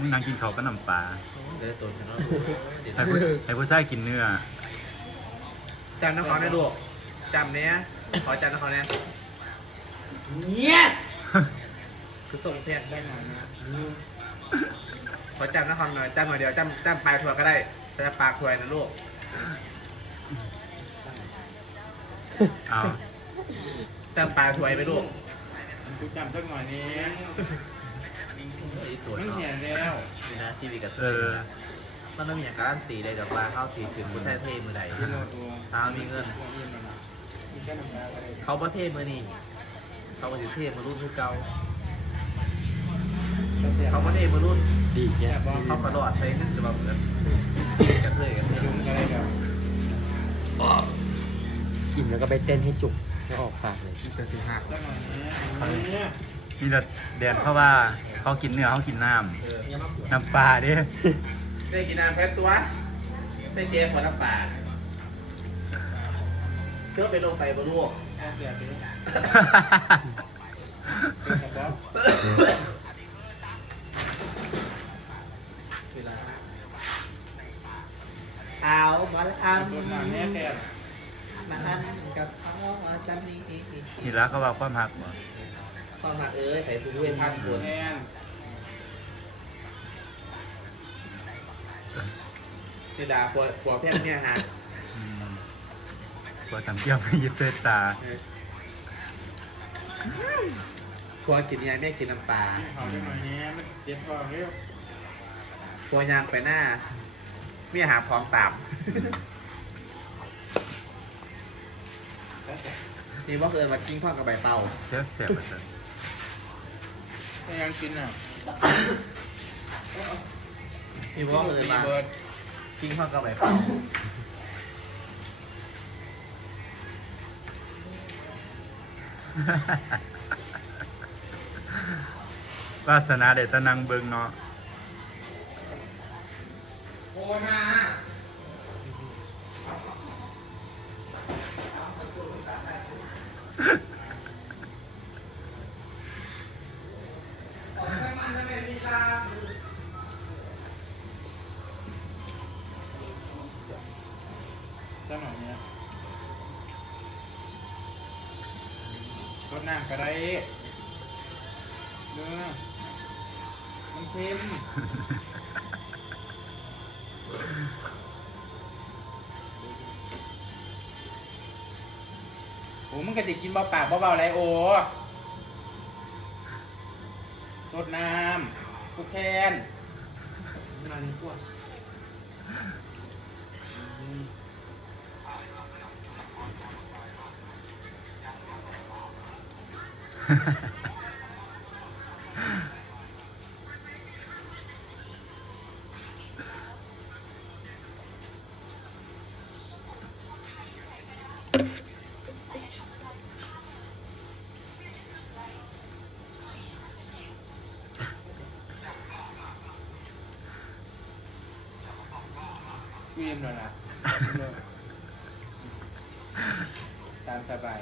มึงนั่งกินเขาวก็น้ำปลาเดี๋ยวตัวฉันเนาะให้ผู้ให้ผู้ชายกินเนื้อ จำนครได้ลูกจำเนี้ยขอจำนครเนี้ยเนี่ยคือส่งเพียงได้หน่อยนะขอจำนครหน่อยจำหน่อยเดียวจำจำปลายถั่วก็ได้จะปากถั่วนะลูกเอาจำปลายถั่วไปลูกกูจำสักหน่อยนี้ ตัวไม่เนาะเห็นแล้วนี่นะชีวิตกับเออ มันไม่มีอย่างการันตีเลยกับว่าเข้าสีถึงผู้ชายเทมือใดกินโลตัวถ้ามีเงินกินแค่น้ำตาอะไรเขาประเทศมือนี่เขาประเทศมารุ่นคือเก่าเขาประเทศมารุ่นดีแค่บอลเขากระโดดใส่ขึ้นจะแบบเหมือนกระเทยกระเทยจุ่มอะไรแบบอิ่มแล้วก็ไปเต้นให้จุกให้ออกปากเลย จะสิหักสักหน่อยนี้มีแต่แดนเพราะว่า เขากินเนื้อเขากินน้ำน้ำปลาเด้ได้กินน้ำแพ้ตัวได้เจ๊ขวดน้ำปลาเชื่อไปลงไปบนลูกแค่เสียไปเป็นกระบอกเอามาทตัวหนาแน่แค่ำมาอันกับเขามาจันนี่นี่ละเขาว่าความหักบ่ ตอนมาเอ้ยใส่ผู้เว้นพันคนแน่นเจดาปัวปัวเพี้ยนเนี่ยฮะอืมกลัวทำเกี่ยวไปยิบเสตาปัวกินยังไม่กินน้ำปลาเขาสักหน่อยนี้มันเจ็บคอเร็วปัวยางไปหน้าไม่หาพร้อมตามนี่ว่าเคยมากิ้งข้องกับใบเป่าเสียบเสียบ ไปเลยถ้ายังกินอะนี่ว่าเคยมาเบิร์ดกิ้งข้องกับใบเป่าวาสนาเดตะนังเบิงเนาะโอ้มา สักหน่อยนี้รดน้ำก็ได้เนื้อมันเค็มโอ้มึงก็จะกินเบาปากเบาๆไรโอ้รดน้ำกูแคนมานี่กว่า เย็นเลยนะ ตามสบาย